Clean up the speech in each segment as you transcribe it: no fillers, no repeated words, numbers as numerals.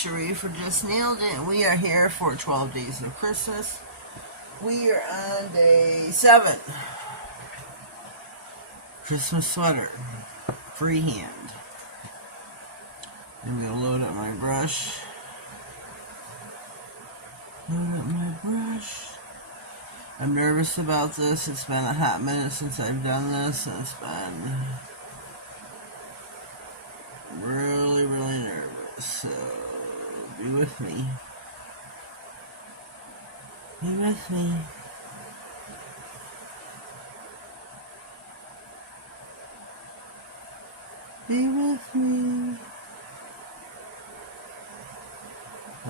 Cherie for Just Nailed It, and we are here for 12 Days of Christmas. We are on day 7. Christmas sweater, freehand. I'm going to load up my brush. I'm nervous about this. It's been a hot minute since I've done this, and it's been really nervous. So, be with me. Be with me. Be with me.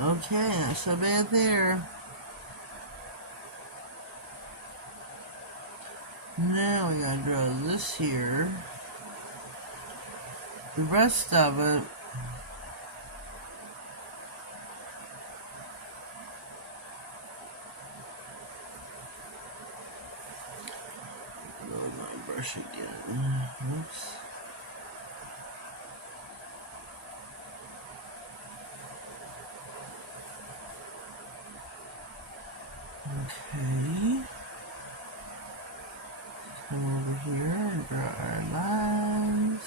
Okay, not so bad there. Now we gotta draw this here. The rest of it, load my brush again. Whoops. Okay. Come over here and draw our lines.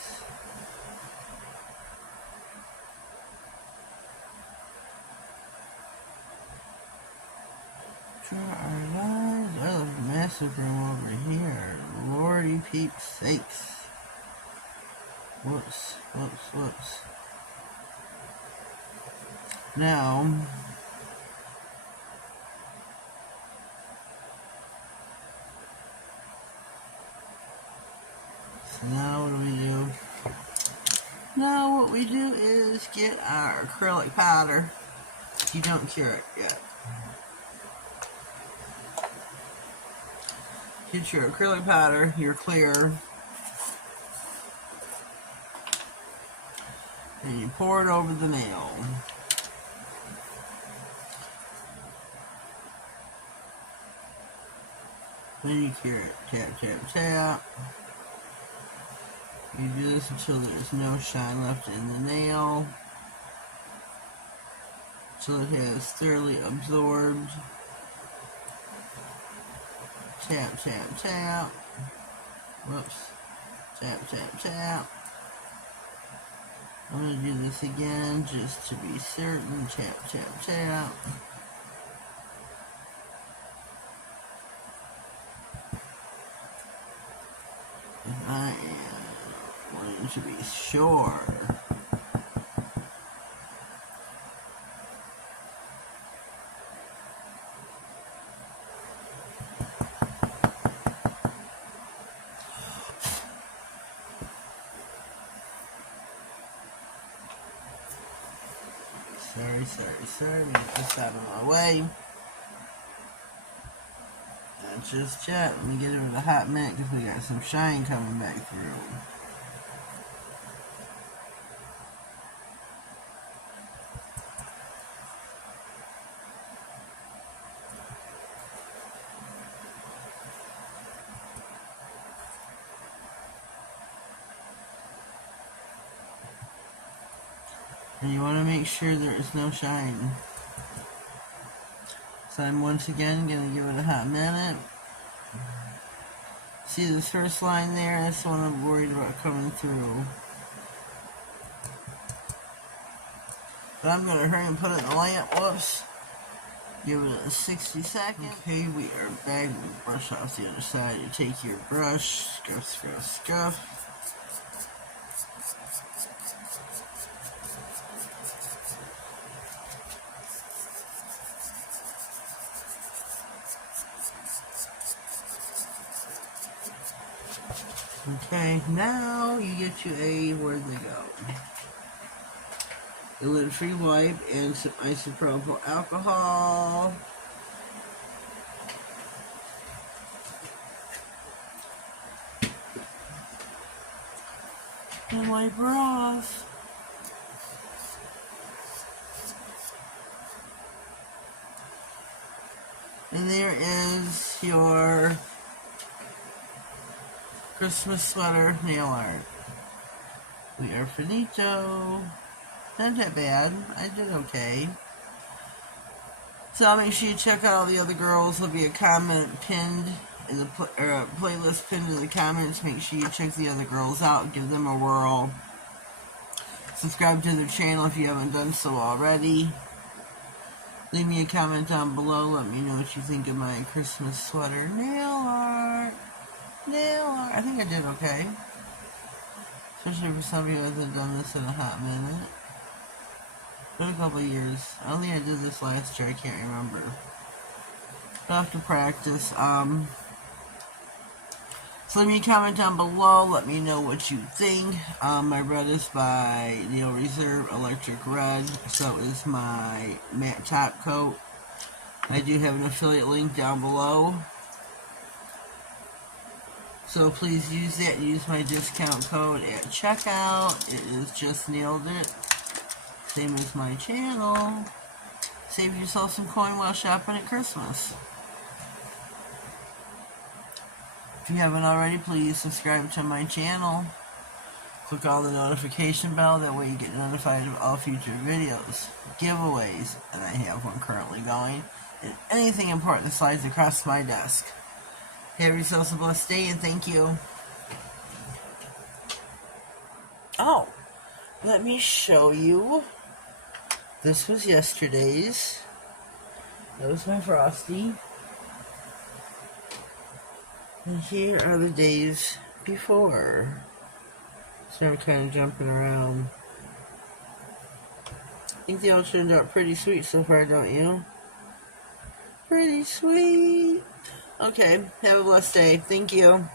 Draw our lines. Oh, there's a massive room over here. Lordy peep sakes. Whoops. Now, now what do? Now what we do is get our acrylic powder. You don't cure it yet. Get your acrylic powder, your clear, and you pour it over the nail. Then you cure it. Tap. You do this until there's no shine left in the nail, until it has thoroughly absorbed. Tap. Whoops. Tap. I'm going to do this again just to be certain. Tap. And I am wanting to be sure. Sorry, get this out of my way. Not just yet. Let me get it with a hot minute because we got some shine coming back through. And you want to make sure there is no shine. So I'm once again going to give it a hot minute. See this first line there? That's the one I'm worried about coming through. But I'm going to hurry and put it in the lamp. Whoops. Give it a 60 seconds. Okay, we are back. We brush off the other side. You take your brush, scruff. Okay, now you get you a, where'd they go? A lid-free wipe and some isopropyl alcohol. And wipe her off. And there is your Christmas sweater nail art. We are finito. Not that bad. I did okay. So make sure you check out all the other girls. There'll be a comment pinned in the a playlist pinned in the comments. Make sure you check the other girls out. Give them a whirl. Subscribe to their channel if you haven't done so already. Leave me a comment down below. Let me know what you think of my Christmas sweater nail art. Nail art. I think I did okay. Especially for somebody who hasn't done this in a hot minute. Been a couple of years. I don't think I did this last year. I can't remember. I'll have to practice. So leave me a comment down below. Let me know what you think. My red is by Neil Reserve Electric Red. So is my matte top coat. I do have an affiliate link down below. So please use that. Use my discount code at checkout. It is Justnailedit. Same as my channel. Save yourself some coin while shopping at Christmas. If you haven't already, please subscribe to my channel. Click on the notification bell. That way you get notified of all future videos, giveaways, and I have one currently going, and anything important that slides across my desk. Have yourselves a blessed day, and thank you. Oh, let me show you. This was yesterday's. That was my Frosty. And here are the days before. So I'm kind of jumping around. I think they all turned out pretty sweet so far, don't you? Pretty sweet. Okay, have a blessed day. Thank you.